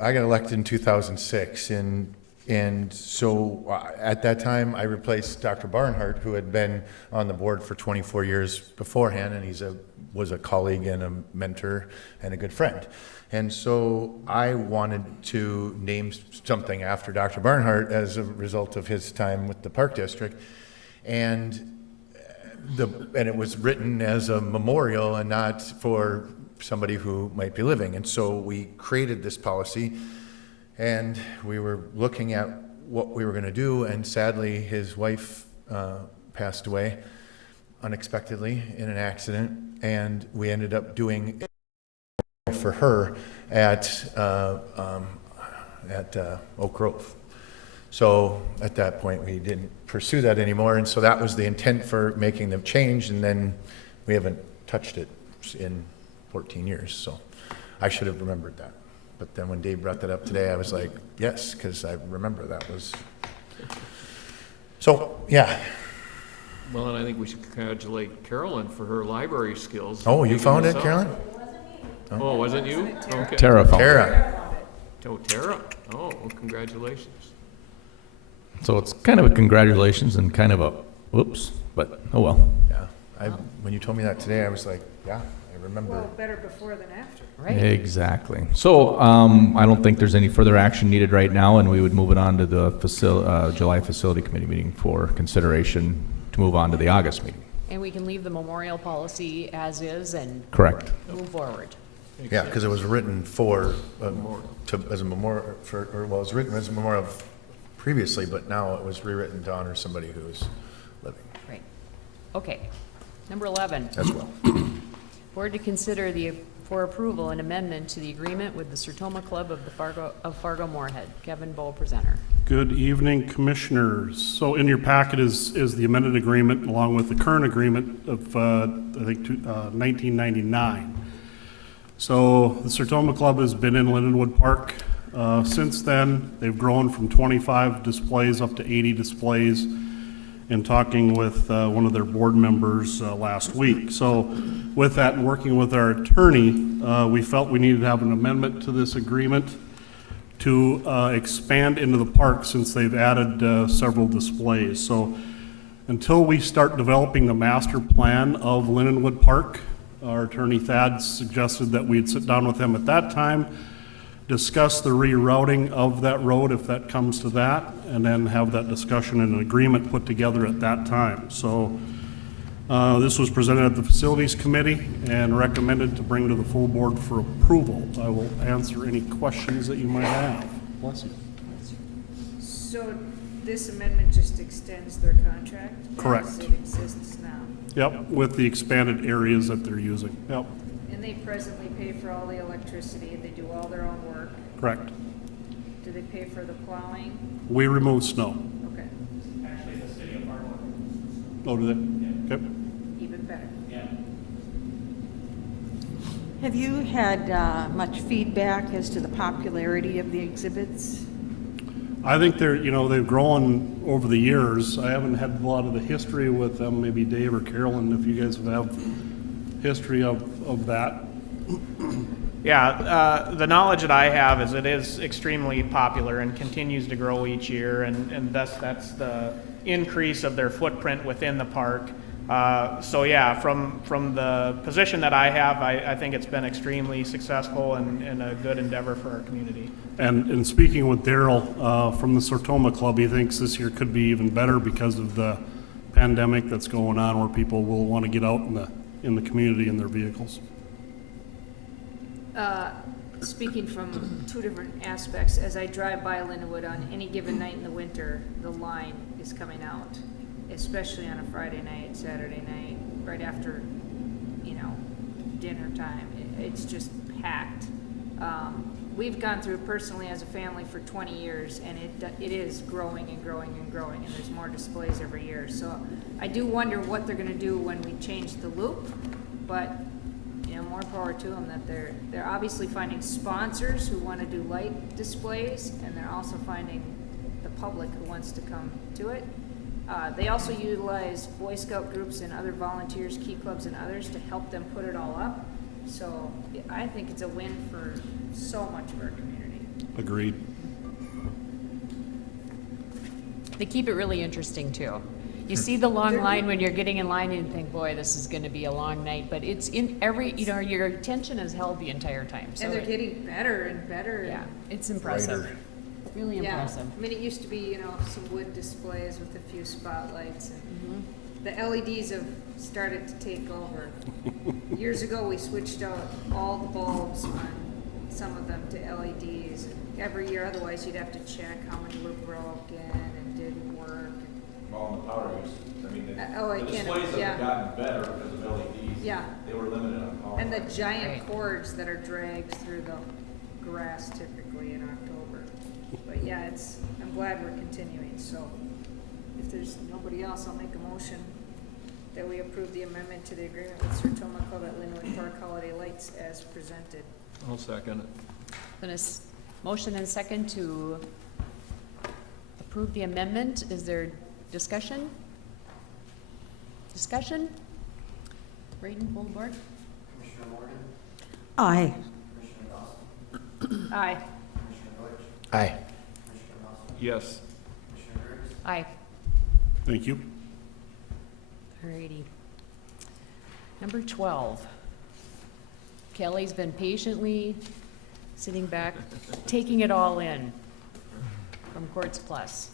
I got elected in 2006, and so at that time, I replaced Dr. Barnhart, who had been on the board for 24 years beforehand, and was a colleague and a mentor and a good friend. And so I wanted to name something after Dr. Barnhart as a result of his time with the Park District. And it was written as a memorial and not for somebody who might be living. And so we created this policy, and we were looking at what we were going to do, and sadly his wife passed away unexpectedly in an accident, and we ended up doing it for her at Oak Grove. So at that point we didn't pursue that anymore, and so that was the intent for making the change, and then we haven't touched it in 14 years, so I should have remembered that. But then when Dave brought that up today, I was like, yes, because I remember that was. So, yeah. Well, and I think we should congratulate Carolyn for her library skills. Oh, you found it, Making this Carolyn? up. Oh, was it you? Okay. Tara found it. Tara. Oh, Tara. Oh, well, congratulations. So it's kind of a congratulations and kind of a whoops, but oh well. Yeah. When you told me that today, I was like, yeah, I remember. Well, better before than after. Right. Exactly. So I don't think there's any further action needed right now, and we would move it on to the July Facility Committee meeting for consideration to move on to the August meeting. And we can leave the memorial policy as is and Correct. move forward. Yeah, because it was written for, as a memorial, it was written as a memorial previously, but now it was rewritten to honor somebody who's living Right. Okay. Number 11. as well. Board to consider for approval an amendment to the agreement with the Sertoma Club of Fargo-Moorhead. Kevin Bowe, presenter. Good evening, Commissioners. So in your packet is the amended agreement along with the current agreement of, 1999. So the Sertoma Club has been in Lindenwood Park since then. They've grown from 25 displays up to 80 displays. In talking with one of their board members last week. So with that and working with our attorney, we felt we needed to have an amendment to this agreement to expand into the park since they've added several displays. So until we start developing the master plan of Lindenwood Park, our attorney Thad suggested that we'd sit down with him at that time, discuss the rerouting of that road if that comes to that, and then have that discussion and an agreement put together at that time. So this was presented at the Facilities Committee and recommended to bring to the full board for approval. I will answer any questions that you might have. Bless you. So this amendment just extends their contract? Correct. As it exists now? Yep, with the expanded areas that they're using. Yep, And they presently pay for all the electricity, they do all their own work. correct. Do they pay for the plowing? We remove snow. Okay, Actually, the city of Fargo. Oh, do they? Okay. even better. Yeah. Have you had much feedback as to the popularity of the exhibits? I think they've grown over the years. I haven't had a lot of the history with them, maybe Dave or Carolyn, if you guys have history of that. Yeah, the knowledge that I have is it is extremely popular and continues to grow each year, and that's the increase of their footprint within the park. So yeah, from the position that I have, I think it's been extremely successful and a good endeavor for our community. And speaking with Daryl from the Sertoma Club, he thinks this year could be even better because of the pandemic that's going on, where people will want to get out in the community in their vehicles. Speaking from two different aspects, as I drive by Lindenwood on any given night in the winter, the line is coming out, especially on a Friday night, Saturday night, right after, dinner time. It's just packed. We've gone through personally as a family for 20 years, and it is growing and growing and growing, and there's more displays every year. So I do wonder what they're gonna do when we change the loop, but more power to them, that they're obviously finding sponsors who want to do light displays, and they're also finding the public who wants to come to it. They also utilize Boy Scout groups and other volunteers, key clubs and others to help them put it all up. So I think it's a win for so much of our community. Agreed. They keep it really interesting too. You see the long line when you're getting in line and you think, boy, this is going to be a long night, but it's in every, your attention is held the entire time. So And they're getting better and better. yeah, it's impressive. Brighter. Really impressive. I mean, it used to be, some wood displays with a few spotlights. And the LEDs have started to take over. Years ago, we switched out all the bulbs on some of them to LEDs. Every year, otherwise you'd have to check how many were broken and didn't work. Well, the power use, the displays have gotten better because of LEDs. Yeah. They were limited on power. And the giant Right. cords that are dragged through the grass typically in October. But yeah, I'm glad we're continuing, so if there's nobody else, I'll make a motion that we approve the amendment to the agreement with Sertoma Club at Linwood Park Holiday Lights as presented. I'll second it. Then a motion and second to approve the amendment. Is there discussion? Discussion? Braden, full board? Commissioner Morgan, Aye. Commissioner Dawson, Aye. Commissioner Deutsch, Aye. Commissioner Nelson, Yes. Commissioner Briggs, Aye. Thank you. Alrighty. Number 12. Kelly's been patiently sitting back, taking it all in from Quartz Plus.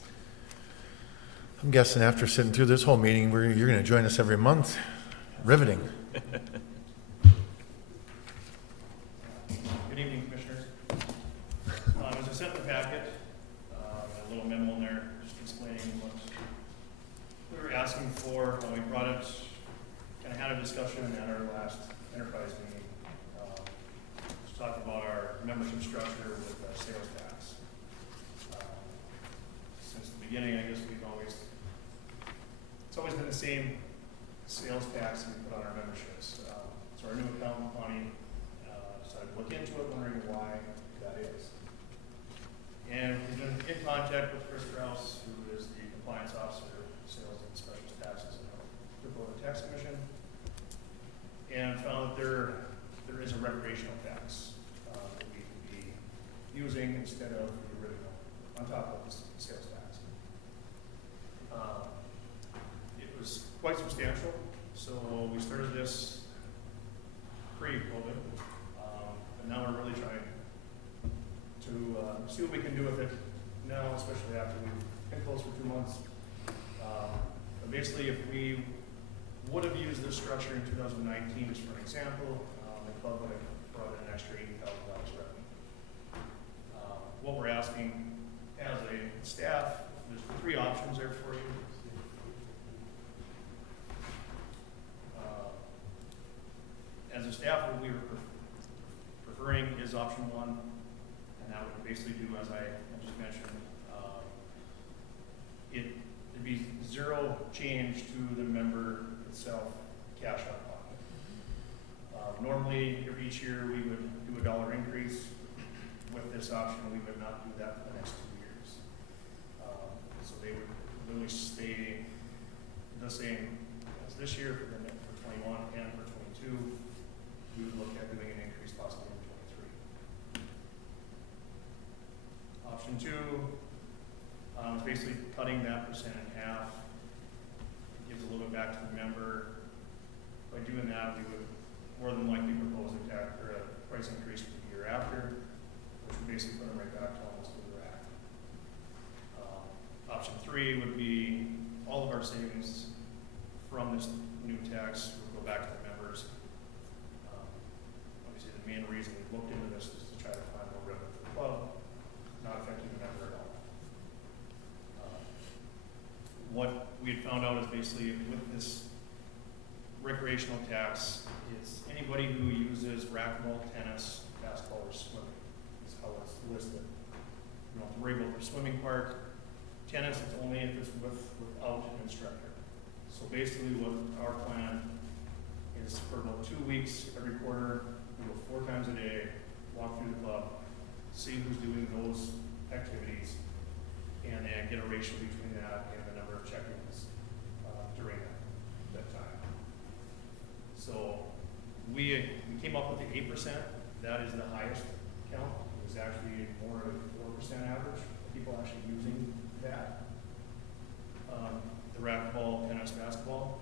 I'm guessing after sitting through this whole meeting, you're going to join us every month. Riveting. Good evening, Commissioners. As I sent in the packet, a little memo in there just explaining what we were asking for. We brought it, kind of had a discussion at our last enterprise meeting. Just talked about our membership structure with sales tax. Since the beginning, I guess it's always been the same sales tax that we put on our memberships. So our new accountant, Bonnie, decided to look into it, wondering why that is. And we've been in contact with Chris Krause, who is the compliance officer, sales and special taxes in the Dakota Tax Commission, and found that there is a recreational tax that we can be using instead of the original, on top of the sales tax. It was quite substantial, so we started this pre-COVID, and now we're really trying to see what we can do with it now, especially after we've been closed for 2 months. But basically, if we would have used this structure in 2019, just for an example, the club would have brought in an extra $80,000 revenue. What we're asking as a staff, there's 3 options there for you. As a staff, what we were preferring is option 1, and that would basically do as I just mentioned. It'd be 0 change to the member itself, cash out of pocket. Normally, each year we would do a $1 increase. With this option, we would not do that for the next 2 years. So they would really stay the same as this year for 21 and for 22. We would look at doing an increase possibly in 23. Option 2 is basically cutting that percent in half. It gives a little bit back to the member. By doing that, we would more than likely propose a price increase for the year after, which would basically put them right back to almost where they're at. Option 3 would be all of our savings from this new tax would go back to the members. Obviously, the main reason we looked into this is to try to find more revenue for the club, not affecting the member at all. What we had found out is basically with this recreational tax, it's anybody who uses racquetball, tennis, basketball, or swimming is how it's listed. You don't have to worry about the swimming part. Tennis, it's only if it's without an instructor. So basically what our plan is for about 2 weeks every quarter, we go 4 times a day, walk through the club, see who's doing those activities, and then get a ratio between that and the number of check-ins during that time. So we came up with the 8%. That is the highest count. It was actually more of a 4% average of people actually using that. The racquetball, tennis, basketball.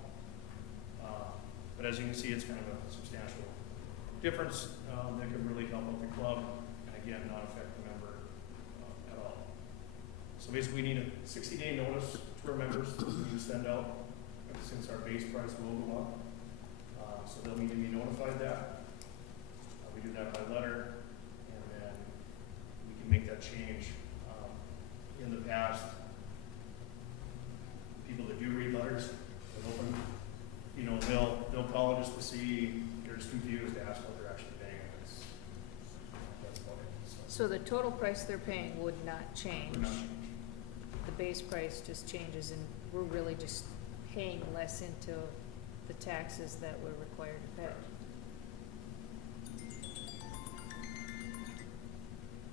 But as you can see, it's kind of a substantial difference that could really help out the club, and again, not affect the member at all. So basically, we need a 60-day notice to our members that we need to send out, since our base price will go up. So they'll need to be notified that. We do that by letter, and then we can make that change. In the past, people that do read letters, they'll call just to see, they're just confused to ask what they're actually paying. That's about it. So the total price they're paying would not change? Would not change. The base price just changes, and we're really just paying less into the taxes that we're required to pay.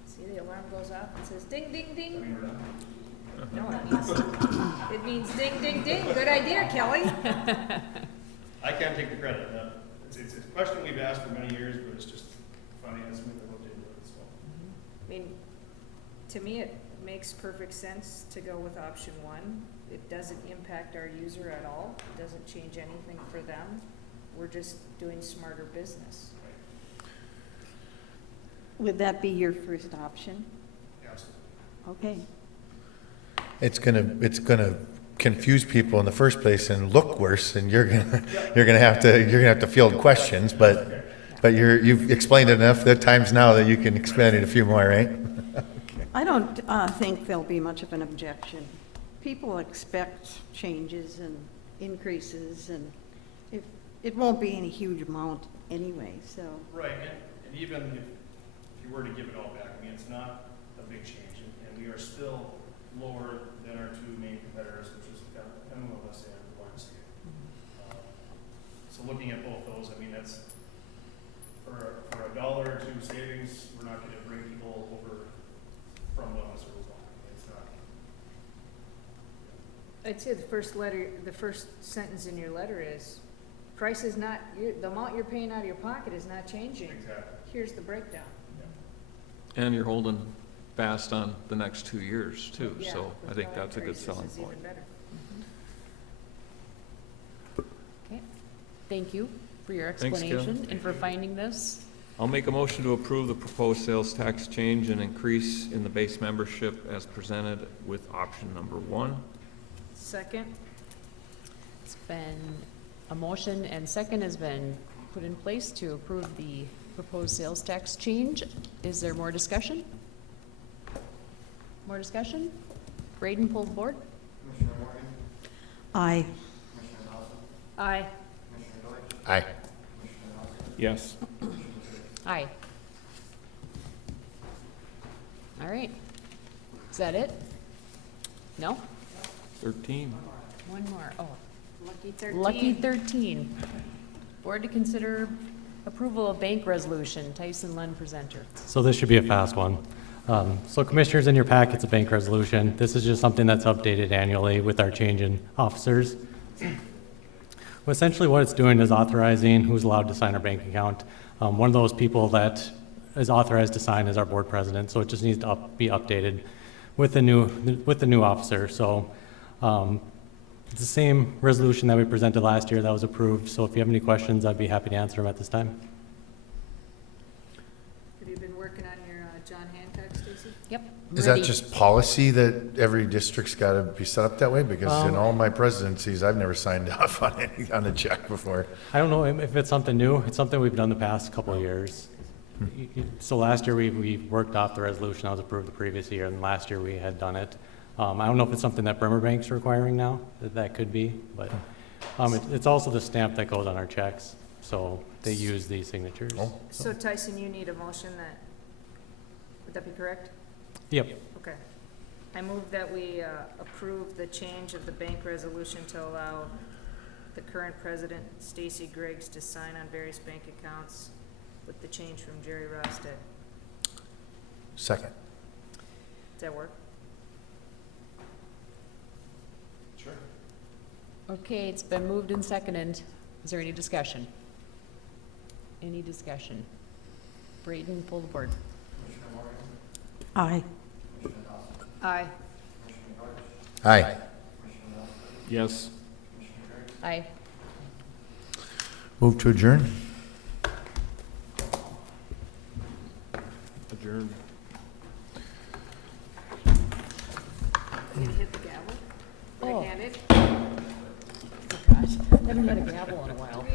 See, the alarm goes off and says ding, ding, I ding. mean, we're done. No, it means ding, ding, ding. Good idea, Kelly. I can't take the credit. It's a question we've asked for many years, but it's just funny as we looked into it. So. I mean, to me, it makes perfect sense to go with option 1. It doesn't impact our user at all. It doesn't change anything for them. We're just doing smarter business. Would that be your first option? Absolutely. Okay. It's gonna confuse people in the first place and look worse, and you're gonna have to field questions, but you've explained it enough at times now that you can expand it a few more, right? I don't think there'll be much of an objection. People expect changes and increases, and it won't be any huge amount anyway, so. Right, and even if you were to give it all back, I mean, it's not a big change, and we are still lower than our two main competitors, which is MLS and YMCA. So looking at both those, I mean, that's, for $1 or $2 savings, we're not gonna bring people over from wellness or Wellness. It's not. I'd say the first sentence in your letter is, price is not, the amount you're paying out of your pocket is not changing. Exactly. Here's the breakdown. And you're holding fast on the next 2 years too, Yeah, so I with think no that's a good increases selling is even point. better. Okay, thank you for your Thanks, Kim. explanation and for finding this. I'll make a motion to approve the proposed sales tax change and increase in the base membership as presented with option number 1. Second? It's been, a motion and second has been put in place to approve the proposed sales tax change. Is there more discussion? More discussion? Braden, pull the board. Commissioner Morgan? Aye. Commissioner Nelson? Aye. Commissioner Deutsch? Aye. Commissioner Nelson? Yes. Aye. All right. Is that it? No? 13. One more. Oh, Lucky 13. lucky 13. Board to consider approval of bank resolution. Tyson Lund, presenter. So this should be a fast one. So commissioners, in your packet's a bank resolution. This is just something that's updated annually with our change in officers. Well, essentially what it's doing is authorizing who's allowed to sign our bank account. One of those people that is authorized to sign is our board president, so it just needs to be updated with the new officer. So it's the same resolution that we presented last year that was approved. So if you have any questions, I'd be happy to answer them at this time. Have you been working on your John Hancock, Stacy? Yep. Is that ready. just policy that every district's got to be set up that way? Because in all my presidencies, I've never signed off on a check before. I don't know if it's something new. It's something we've done the past couple of years. So last year we worked off the resolution that was approved the previous year, and last year we had done it. I don't know if it's something that Bremer Bank's requiring now. That could be, but it's also the stamp that goes on our checks. So they use these signatures. Oh. So Tyson, you need a motion that, would that be correct? Yep. Okay. I move that we approve the change of the bank resolution to allow the current president, Stacy Griggs, to sign on various bank accounts with the change from Jerry Rosted. Second. Does that work? Sure. Okay, it's been moved and seconded. Is there any discussion? Any discussion? Braden, pull the board. Commissioner Morgan? Aye. Commissioner Nelson? Aye. Commissioner Deutsch? Aye. Commissioner Nelson? Yes. Commissioner Griggs? Aye. Move to adjourn? Adjourn. You hit the gavel? Oh. Right-handed? Oh, gosh. Haven't had a gavel in a while.